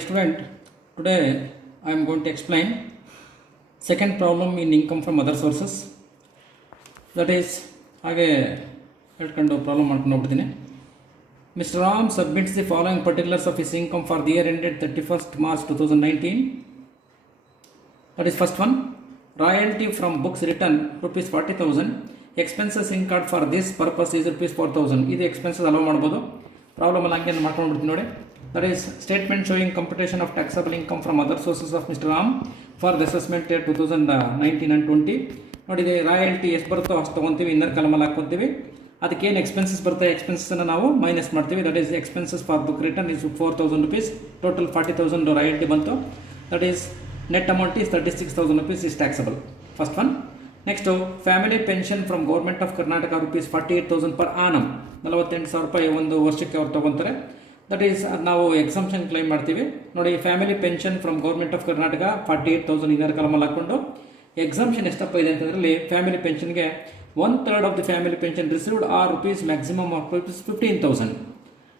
dear student, today I am going to explain second problem in income from other sources. That is ಹಾಗೆ ಹೇಳ್ಕೊಂಡು problem ಮಾಡ್ಕೊಂಡು ಹೋಗ್ಬಿಡ್ತೀನಿ. Mr. Ram submits the following particulars of his income for the year ended 31st March 2019. That is first one, royalty from books written rupees 40,000. Expenses incurred for this purpose is rupees 4,000. ಇದು expenses hello ಮಾಡ್ಬೋದು. Problem ಅಲ್ಲಿ ಹಂಗೆ ಮಾಡ್ಕೊಂಡ್ಬಿಡ್ತೀನಿ ನೋಡಿ. That is statement showing computation of taxable income from other sources of Mr. Ram for the assessment year 2019 and 20. ನೋಡಿ ಇದೆ royalty ಎಷ್ಟು ಬರುತ್ತೋ ಅಷ್ಟು ತೊಗೊತೀವಿ, ಇನ್ನರ್ ಕಾಲಮಲ್ಲಿ ಹಾಕ್ಕೊತೀವಿ. ಅದಕ್ಕೆ ಏನು ಎಕ್ಸ್ಪೆನ್ಸಸ್ ಬರುತ್ತೆ ಎಕ್ಸ್ಪೆನ್ಸಸ್ನ ನಾವು ಮೈನಸ್ ಮಾಡ್ತೀವಿ. That is expenses for book return is 4,000 rupees. Total 40,000 royalty ಬಂತು. That is net amount is 36,000 rupees is taxable. First one. Next family pension from government of Karnataka rupees 48,000 per annum. 48,000 ರೂಪಾಯಿ ಒಂದು ವರ್ಷಕ್ಕೆ ಅವ್ರು ತೊಗೊತಾರೆ. That is ಅದು ನಾವು exemption claim ಮಾಡ್ತೀವಿ. ನೋಡಿ family pension from government of Karnataka 48,000 inner ಕಾಲಮಲ್ಲಿ ಹಾಕೊಂಡು ಎಕ್ಸಂಪ್ಷನ್ ಎಷ್ಟಪ್ಪ ಇದೆ ಅಂತಂದ್ರಲ್ಲಿ ಫ್ಯಾಮಿಲಿ ಪೆನ್ಷನ್ಗೆ 1/3 of the family pension received or rupees maximum of rupees 15,000.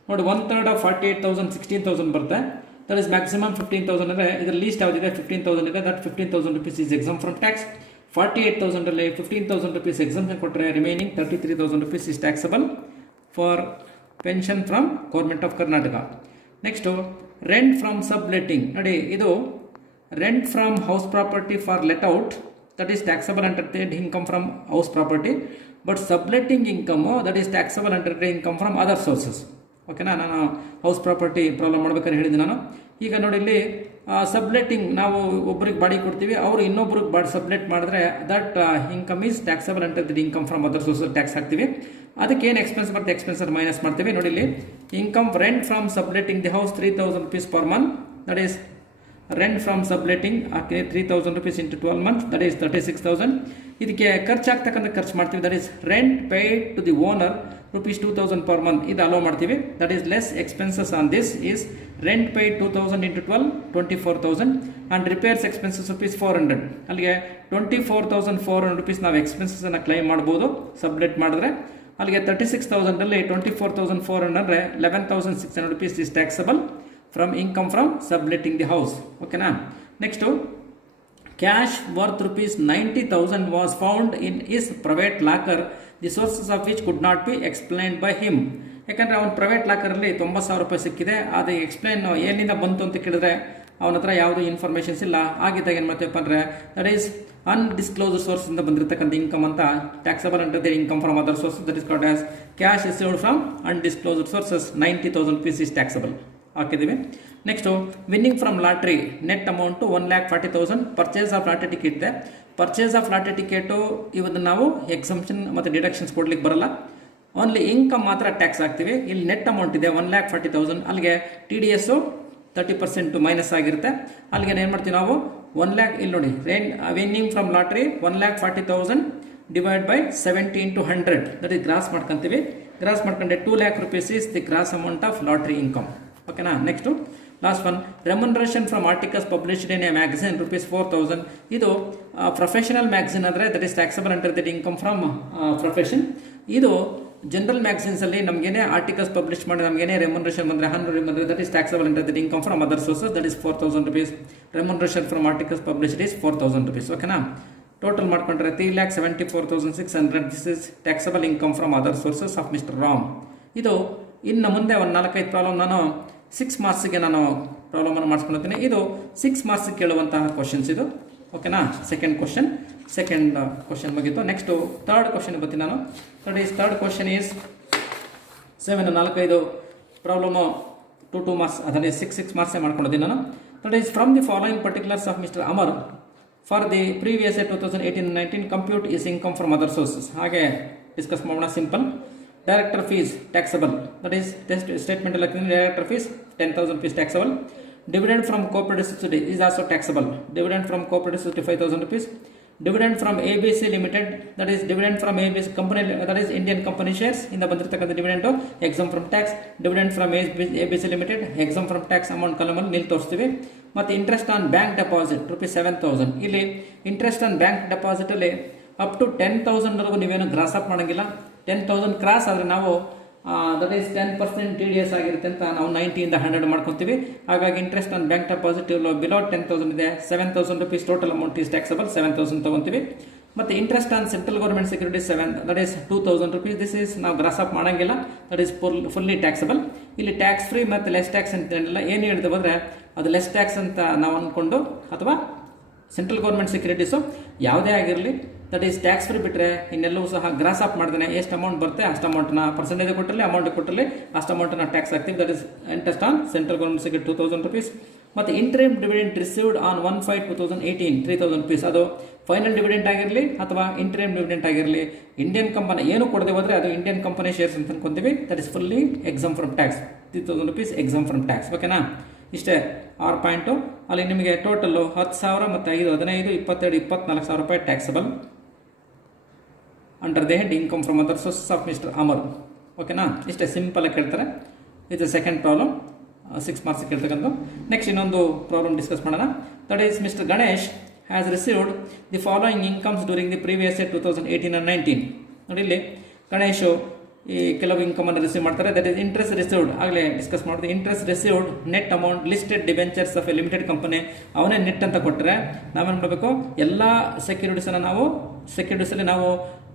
ನೋಡಿ 1/3 ಆಫ್ 48,000 16,000 ಬರುತ್ತೆ. ದಟ್ ಈಸ್ ಮ್ಯಾಕ್ಸಿಮಮ್ 15,000 ಅಂದರೆ ಇದರ ಲೀಸ್ಟ್ ಯಾವುದಿದೆ 15,000 ಇದೆ. That 15,000 rupees is exempt from tax. 48,000 ಅಲ್ಲಿ 15,000 rupees ಎಕ್ಸಂಪ್ಷನ್ ಕೊಟ್ಟರೆ remaining 33,000 rupees is taxable for pension from government of Karnataka. Next rent from subletting. ನೋಡಿ ಇದು rent from house property for let out, that is taxable under the income from house property. But subletting income that is taxable under the income from other sources. ಓಕೆನಾ, ನಾನು house property problem ಮಾಡ್ಬೇಕಾದ್ರೆ ಹೇಳಿದ್ದೀನಿ ನಾನು. ಈಗ ನೋಡಿ ಇಲ್ಲಿ ಸಬ್ಲೆಟ್ಟಿಂಗ್ ನಾವು ಒಬ್ರಿಗೆ ಬಾಡಿ ಕೊಡ್ತೀವಿ, ಅವರು ಇನ್ನೊಬ್ರಿಗೆ ಬಾಡಿ ಸಬ್ಲೆಟ್ ಮಾಡಿದ್ರೆ that income is taxable under the income from other sources tax ಹಾಕ್ತೀವಿ. ಅದಕ್ಕೆ ಏನು ಎಕ್ಸ್ಪೆನ್ಸ್ ಬರುತ್ತೆ ಎಕ್ಸ್ಪೆನ್ಸರ್ ಮೈನಸ್ ಮಾಡ್ತೀವಿ. ನೋಡಿ ಇಲ್ಲಿ income rent from subletting the house 3,000 rupees per month. That is rent from subletting 3,000 rupees into 12 months, that is 36,000. ಇದಕ್ಕೆ ಖರ್ಚಾಗ್ತಕ್ಕಂಥ ಖರ್ಚು ಮಾಡ್ತೀವಿ. That is rent paid to the owner rupees 2,000 per month. ಇದು allow ಮಾಡ್ತೀವಿ. That is less expenses on this is rent paid 2,000 into 12 24,000 and repairs expenses rupees 400. ಅಲ್ಲಿಗೆ 24,400 rupees ನಾವು ಎಕ್ಸ್ಪೆನ್ಸಸ್ಸನ್ನು claim ಮಾಡ್ಬೋದು sublet ಮಾಡಿದ್ರೆ. ಅಲ್ಲಿಗೆ 36,000 24,400 ಅಂದರೆ 11,600 rupees is taxable from income from subletting the house. ಓಕೆನಾ. Next cash worth rupees 90,000 was found in his private locker, the sources of which could not be explained by him. ಯಾಕಂದರೆ ಅವನ private ಲಾಕರಲ್ಲಿ 90,000 ರೂಪಾಯಿ ಸಿಕ್ಕಿದೆ. ಅದು explain ಏನಿಂದ ಬಂತು ಅಂತ ಕೇಳಿದ್ರೆ ಅವನ ಹತ್ರ ಯಾವುದೂ ಇನ್ಫಾರ್ಮೇಷನ್ಸ್ ಇಲ್ಲ. ಆಗಿದ್ದಾಗ ಏನು ಮಾಡ್ತೀವಪ್ಪ ಅಂದರೆ ದಟ್ ಈಸ್ ಅನ್ಡಿಸ್ಕ್ಲೋಸ್ ಸೋರ್ಸಿಂದ ಬಂದಿರತಕ್ಕಂಥ ಇನ್ಕಮ್ ಅಂತ taxable under the income from other sources. That is called as cash received from undisclosed sources 90,000 rupees is taxable ಹಾಕಿದ್ದೀವಿ. Next winning from lottery net amount 1,40,000. Purchase of lottery ticket ಇದೆ. Purchase of lottery ticket ಇವತ್ತು ನಾವು exemption ಮತ್ತು deductions ಕೊಡ್ಲಿಕ್ಕೆ ಬರಲ್ಲ. Only income ಮಾತ್ರ tax ಹಾಕ್ತೀವಿ. ಇಲ್ಲಿ ನೆಟ್ ಅಮೌಂಟ್ ಇದೆ 1,40,000. ಅಲ್ಲಿಗೆ TDS 30% ಮೈನಸ್ ಆಗಿರುತ್ತೆ. ಅಲ್ಲಿಗೆ ಏನು ಮಾಡ್ತೀವಿ ನಾವು 1 lakh ಇಲ್ಲಿ ನೋಡಿ winning from lottery 1,40,000 divide by 70 into 100 that is gross ಮಾಡ್ಕೊಂತೀವಿ. ಗ್ರಾಸ್ ಮಾಡ್ಕೊಂಡೆ 2 lakh rupees is the gross amount of lottery income. ಓಕೆನಾ. Next last one remuneration from articles published in a magazine rupees 4,000. ಇದು professional magazine ಆದರೆ that is taxable under that income from profession. ಇದು general ಮ್ಯಾಗಝಿನ್ಸಲ್ಲಿ ನಮಗೇನೆ articles publish ಮಾಡಿ ನಮಗೇನೆ remuneration ಬಂದರೆ 100 ಬಂದರೆ that is taxable under that income from other sources. That is 4,000 rupees. Remuneration from articles published is 4,000 rupees. ಓಕೆನಾ. Total ಮಾಡ್ಕೊಂಡ್ರೆ 3,74,600. This is taxable income from other sources of mister Ram. ಇದು ಇನ್ನು ಮುಂದೆ ಒಂದು 4-5 ಪ್ರಾಬ್ಲಮ್ ನಾನು 6 ಮಾರ್ಕ್ಸಿಗೆ ನಾನು ಪ್ರಾಬ್ಲಮನ್ನು ಮಾಡಿಸ್ಕೊಳ್ತೀನಿ. ಇದು 6 ಮಾರ್ಕ್ಸಿಗೆ ಕೇಳುವಂತಹ ಕ್ವಶನ್ಸ್ ಇದು. ಓಕೆನಾ. ಸೆಕೆಂಡ್ ಕ್ವಶನ್ ಮುಗೀತು. ನೆಕ್ಸ್ಟು ಥರ್ಡ್ ಕ್ವಶನ್ ಬರ್ತೀನಿ ನಾನು. Third question is 4-5 problem 2 marks, ಅದನ್ನೇ 6 ಮಾರ್ಕ್ಸೇ ಮಾಡ್ಕೊಂಡಿದ್ದೀನಿ ನಾನು. That is from the following particulars of mister Amar for the previous year 2018-19 compute is income from other sources. ಹಾಗೆ ಡಿಸ್ಕಸ್ ಮಾಡೋಣ. Simple. Director fees taxable. That is statement ಎಲ್ಲ director fees 10,000 rupees taxable. Dividend from cooperative society is also taxable. Dividend from cooperative society 5,000 rupees. Dividend from ABC limited that is dividend from ABC company that is Indian company shares ಇಂದ ಬಂದಿರತಕ್ಕಂಥ dividend exempt from tax. Dividend from ABC limited exempt from tax amount ಕಲಮಲ್ಲಿ nil ತೋರಿಸ್ತೀವಿ. ಮತ್ತು interest on bank deposit rupees 7,000. ಇಲ್ಲಿ interest on bank ಡೆಪಾಸಿಟಲ್ಲಿ up to 10,000ವರೆಗೂ ನೀವೇನು gross up ಮಾಡೋಂಗಿಲ್ಲ. 10,000 ಕ್ರಾಸ್ ಆದರೆ ನಾವು ದಟ್ ಈಸ್ 10% TDS ಆಗಿರುತ್ತೆ ಅಂತ ನಾವು 90 100 ಮಾಡ್ಕೊತೀವಿ. ಹಾಗಾಗಿ interest on bank deposit below 10,000 ಇದೆ, 7,000 rupees total amount is taxable, 7,000 ತಗೊಂತೀವಿ. ಮತ್ತು interest on central government security 7, that is 2,000 rupees. This is ನಾವು ಗ್ರಾಸ್ ಅಪ್ ಮಾಡೋಂಗಿಲ್ಲ, ದಟ್ ಈಸ್ ಫುಲ್ಲಿ ಟ್ಯಾಕ್ಸಬಲ್. ಇಲ್ಲಿ ಟ್ಯಾಕ್ಸ್ ಫ್ರೀ ಮತ್ತು ಲೆಸ್ ಟ್ಯಾಕ್ಸ್ ಅಂತ ಏನಿಲ್ಲ, ಏನು ಹೇಳ್ದೆ ಬಂದರೆ ಅದು ಲೆಸ್ ಟ್ಯಾಕ್ಸ್ ಅಂತ ನಾವು ಅಂದ್ಕೊಂಡು, ಅಥವಾ ಸೆಂಟ್ರಲ್ ಗೌರ್ಮೆಂಟ್ ಸೆಕ್ಯೂರಿಟೀಸು ಯಾವುದೇ ಆಗಿರಲಿ ದಟ್ ಈಸ್ ಟ್ಯಾಕ್ಸ್ ಫ್ರೀ ಬಿಟ್ಟರೆ ಇನ್ನೆಲ್ಲವೂ ಸಹ ಗ್ರಾಸ್ ಅಪ್ ಮಾಡಿದ್ರೆ ಎಷ್ಟು ಅಮೌಂಟ್ ಬರುತ್ತೆ ಅಷ್ಟು ಅಮೌಂಟ್ನ ಪರ್ಸೆಂಟೇಜ್ ಕೊಟ್ಟರಲ್ಲಿ ಅಮೌಂಟ್ ಕೊಟ್ಟರಲ್ಲಿ ಅಷ್ಟು ಅಮೌಂಟನ್ನು ಟ್ಯಾಕ್ಸ್ ಹಾಕ್ತೀವಿ. That is interest on central government security 2,000 rupees. ಮತ್ತು interim dividend received on 1/5/2018 3,000 rupees. ಅದು ಫೈನಲ್ ಡಿವಿಡೆಂಟ್ ಆಗಿರಲಿ ಅಥವಾ ಇಂಟ್ರಿಮ್ ಡಿವಿಡೆಂಟ್ ಆಗಿರಲಿ, ಇಂಡಿಯನ್ ಕಂಪನಿ ಏನು ಕೊಡದೆ ಹೋದರೆ ಅದು ಇಂಡಿಯನ್ ಕಂಪನಿ ಶೇರ್ಸ್ ಅಂತ ಅನ್ಕೊಂತೀವಿ. That is fully exempt from tax, 3,000 rupees exempt from tax. ಓಕೆನಾ? ಇಷ್ಟೇ 6 ಪಾಯಿಂಟು. ಅಲ್ಲಿ ನಿಮಗೆ ಟೋಟಲ್ಲು 10,000 ಮತ್ತು 5, 15, 22, 24,000 ರೂಪಾಯಿ taxable under the head income from other sources of mister Amar. ಓಕೆನಾ? ಇಷ್ಟೇ ಸಿಂಪಲ್ ಆಗಿ ಕೇಳ್ತಾರೆ. ಇದು ಸೆಕೆಂಡ್ ಪ್ರಾಬ್ಲಮ್, 6 ಮಾರ್ಕ್ಸ್ ಕೇಳ್ತಕ್ಕಂಥ. ನೆಕ್ಸ್ಟ್ ಇನ್ನೊಂದು ಪ್ರಾಬ್ಲಮ್ ಡಿಸ್ಕಸ್ ಮಾಡೋಣ. That is mister Ganesh has received the following incomes during the previous year 2018 and 19. ನೋಡಿ ಇಲ್ಲಿ ಗಣೇಶು ಈ ಕೆಲವು ಇನ್ಕಮನ್ನು ರಿಸೀವ್ ಮಾಡ್ತಾರೆ. ದಟ್ ಇಸ್ ಇಂಟ್ರೆಸ್ಟ್ ರಿಸೀವ್ಡ್, ಆಗಲೇ ಡಿಸ್ಕಸ್ ಮಾಡಿದೆ. Interest received net amount listed debentures of A limited company, ಅವನೇ net ಅಂತ ಕೊಟ್ಟರೆ ನಾವೇನು ಮಾಡಬೇಕು, ಎಲ್ಲ ಸೆಕ್ಯೂರಿಟೀಸನ್ನು ಸೆಕ್ಯೂರಿಟೀಸಲ್ಲಿ ನಾವು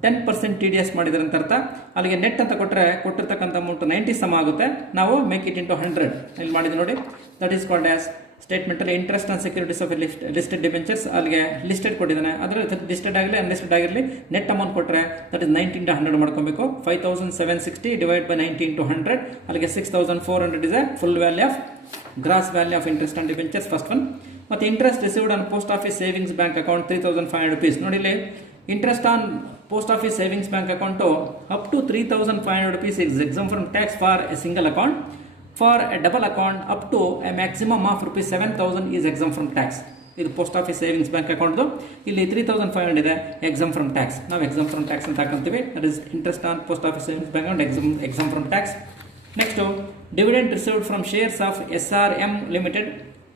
10% TDS ಮಾಡಿದ್ರೆ ಅಂತ ಅರ್ಥ. ಅಲ್ಲಿಗೆ ನೆಟ್ ಅಂತ ಕೊಟ್ಟರೆ ಕೊಟ್ಟಿರ್ತಕ್ಕಂಥ ಅಮೌಂಟ್ 90 ಸಮ ಆಗುತ್ತೆ. ನಾವು ಮೇಕ್ ಇಟ್ ಇಂಟು 100 ಇಲ್ಲಿ ಮಾಡಿದ್ವಿ ನೋಡಿ. ದಟ್ ಈಸ್ ಕಾಲ್ಡ್ ಆಸ್ ಸ್ಟೇಟ್ಮೆಂಟಲ್ಲಿ interest on securities of listed debentures, ಅಲ್ಲಿಗೆ ಲಿಸ್ಟೆಡ್ ಕೊಟ್ಟಿದ್ದಾನೆ. ಅದರ ಲಿಸ್ಟೆಡ್ ಆಗಲಿ ಅನ್ಲಿಸ್ಟೆಡ್ ಆಗಿರಲಿ ನೆಟ್ ಅಮೌಂಟ್ ಕೊಟ್ಟರೆ ದಟ್ ಇಸ್ 90 into 100 ಮಾಡ್ಕೊಬೇಕು. 5,760 ಡಿವೈಡ್ ಬೈ 90 into 100, ಅಲ್ಲಿಗೆ 6,400 is a full value of gross value of interest on debentures, first one. ಮತ್ತು interest received on post office savings bank account 3,500 rupees. ನೋಡಿ ಇಲ್ಲಿ interest on post office savings bank account up to 3,500 rupees is exempt from tax for a single account. For a double account up to a maximum of rupees 7,000 is exempt from tax. ಇದು post office savings bank ಅಕೌಂಟ್ದು. ಇಲ್ಲಿ 3,500 ಇದೆ exempt from tax. ನಾವು exempt from tax ಅಂತ ಹಾಕೊಂತೀವಿ. That is interest on post office savings bank account exempt from tax. Next dividend received from shares of SRM limited,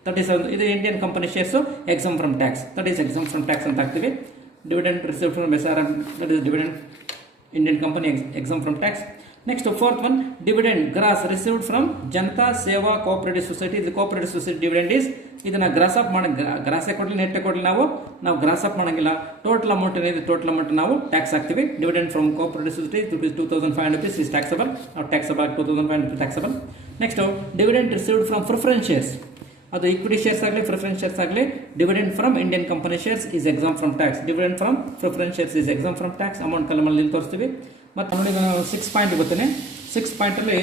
that is ಇದು Indian company shares exempt from tax. That is exempt from tax ಅಂತ ಹಾಕ್ತೀವಿ. Dividend received from SRM, that is dividend Indian company exempt from tax. Next, fourth one, dividend gross received from Janata Seva Cooperative Society. The cooperative society dividend is ಇದನ್ನ gross up ಮಾಡಿ, ಗ್ರಾಸೇ ಕೊಡಲಿ net ಕೊಡಲಿ ನಾವು gross up ಮಾಡೋಂಗಿಲ್ಲ. Total amount ಏನಿದೆ total amount ನಾವು tax ಹಾಕ್ತೀವಿ. Dividend from cooperative society 2,500 rupees is taxable, or taxable 2,500 rupees taxable. Next dividend received from preference shares, ಅದು ಈಕ್ವಿಟಿ ಶೇರ್ಸ್ ಆಗಲಿ ಪ್ರಿಫರೆನ್ಸ್ ಶೇರ್ಸ್ ಆಗಲಿ, dividend from Indian company shares is exempt from tax. Dividend from preference shares is exempt from tax. Amount ಕಲಮಲ್ಲಿ ತೋರಿಸ್ತೀವಿ. ಮತ್ತು ನೋಡಿ 6 point ಗೊತ್ತೇನೆ. 6 ಪಾಯಿಂಟಲ್ಲಿ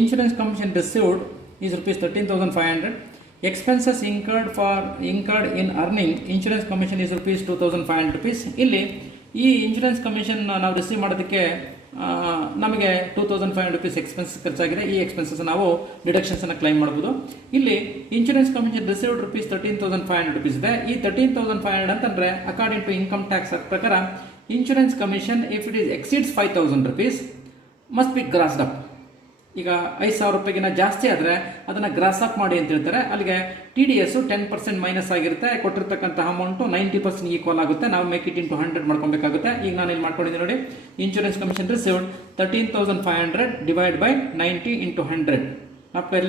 insurance commission received is rupees 13,500. Expenses incurred in earning insurance commission is rupees 2,500 rupees. ಇಲ್ಲಿ ಈ insurance commission ನಾವು receive ಮಾಡೋದಕ್ಕೆ ನಮಗೆ 2,500 rupees ಎಕ್ಸ್ಪೆನ್ಸ್ ಖರ್ಚಾಗಿದೆ. ಈ ಎಕ್ಸ್ಪೆನ್ಸಸ್ ನಾವು ಡಿಡಕ್ಷನ್ಸನ್ನು ಕ್ಲೈಮ್ ಮಾಡ್ಬೋದು. ಇಲ್ಲಿ insurance commission received rupees 13,500 rupees ಇದೆ. ಈ 13,500 ಅಂತಂದರೆ ಅಕಾರ್ಡಿಂಗ್ ಟು ಇನ್ಕಮ್ ಟ್ಯಾಕ್ಸ್ ಪ್ರಕಾರ insurance commission if it is exceeds 5,000 rupees must be grossed up. ಈಗ 5,000 ರೂಪಾಯಿಗಿನ ಜಾಸ್ತಿ ಆದರೆ ಅದನ್ನು ಗ್ರಾಸ್ ಅಪ್ ಮಾಡಿ ಅಂತ ಹೇಳ್ತಾರೆ. ಅಲ್ಲಿಗೆ TDS 10% ಮೈನಸ್ ಆಗಿರುತ್ತೆ. ಕೊಟ್ಟಿರ್ತಕ್ಕಂಥ ಅಮೌಂಟು 90% ಈಕ್ವಲ್ ಆಗುತ್ತೆ. ನಾವು ಮೇಕ್ ಇಟ್ ಇಂಟು 100 ಮಾಡ್ಕೊಬೇಕಾಗುತ್ತೆ. ಈಗ ನಾನು ಏನು ಮಾಡ್ಕೊಂಡಿದ್ದೀನಿ ನೋಡಿ, insurance commission received 13,500 divide by 90 into 100.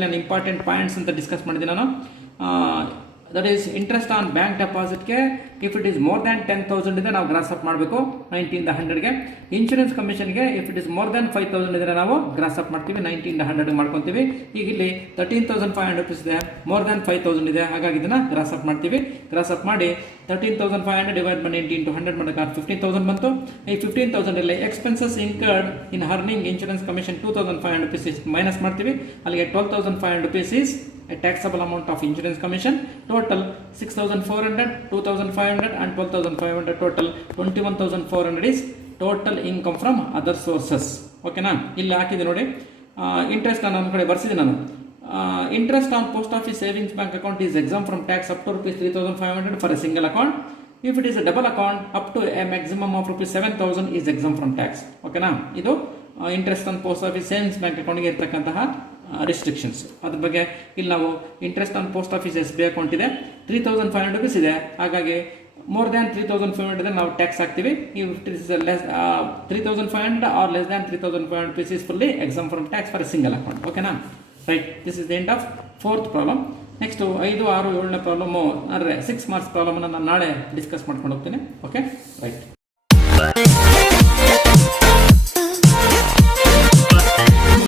ನಾನು ಇಂಪಾರ್ಟೆಂಟ್ ಪಾಯಿಂಟ್ಸ್ ಅಂತ ಡಿಸ್ಕಸ್ ಮಾಡಿದ್ದೀನಿ ನಾನು. That is interest on bank ಡೆಪಾಸಿಟ್ಗೆ if it is more than 10,000 ಇದೆ ನಾವು ಗ್ರಾಸ್ ಅಪ್ ಮಾಡಬೇಕು 90 ಇಂದ 100ಗೆ. ಇನ್ಶೂರೆನ್ಸ್ ಕಮಿಷನ್ಗೆ if it is more than 5,000 ಇದ್ರೆ ನಾವು ಗ್ರಾಸ್ ಅಪ್ ಮಾಡ್ತೀವಿ, 90 ಇಂದ 100 ಮಾಡ್ಕೊತೀವಿ. ಈಗ ಇಲ್ಲಿ 13,500 rupees ಇದೆ, ಮೋರ್ ದ್ಯಾನ್ 5,000 ಇದೆ, ಹಾಗಾಗಿ ಇದನ್ನ ಗ್ರಾಸ್ ಅಪ್ ಮಾಡ್ತೀವಿ. ಗ್ರಾಸ್ ಅಪ್ ಮಾಡಿ 13,500 ಡಿವೈಡ್ ಬೈ 90 into 100 ಮಾಡಿದಾಗ 15,000 ಬಂತು. ಈ 15,000 ಅಲ್ಲಿ expenses incurred in earning insurance commission 2,500 rupees minus ಮಾಡ್ತೀವಿ. ಅಲ್ಲಿಗೆ 12,500 rupees is a taxable amount of insurance commission. Total 6,400, 2,500 and 12,500, total 21,400 is total income from other sources. ಓಕೆನಾ? ಇಲ್ಲಿ ಹಾಕಿದೆ ನೋಡಿ. ಇಂಟ್ರೆಸ್ಟ್ ನನ್ನ ಕಡೆ ಬರ್ಸಿದೆ ನಾನು. Interest on post office savings bank account is exempt from tax up to rupees 3,500 for a single account. If it is a double account up to a maximum of rupees 7,000 is exempt from tax. ಓಕೆನಾ? ಇದು interest on post office savings bank ಅಕೌಂಟ್ಗೆ ಇರ್ತಕ್ಕಂತಹ restrictions. ಅದ್ರ ಬಗ್ಗೆ ಇಲ್ಲಿ ನಾವು interest on post office SBI account ಇದೆ, 3,500 rupees ಇದೆ. ಹಾಗಾಗಿ ಮೋರ್ ದ್ಯಾನ್ 3500 ಇದ್ರೆ ನಾವು ಟ್ಯಾಕ್ಸ್ ಹಾಕ್ತೀವಿ. If it is less 3500 or less than 3500 rupees is fully exempt from tax for a single account. ಓಕೆನಾ? Right, this is the end of 4th problem. Next 5, 6, 7ನೇ problem ಅಂದರೆ 6 marks ಪ್ರಾಬ್ಲಮನ್ನು ನಾನು ನಾಳೆ discuss ಮಾಡ್ಕೊಂಡು ಹೋಗ್ತೀನಿ. Okay, right.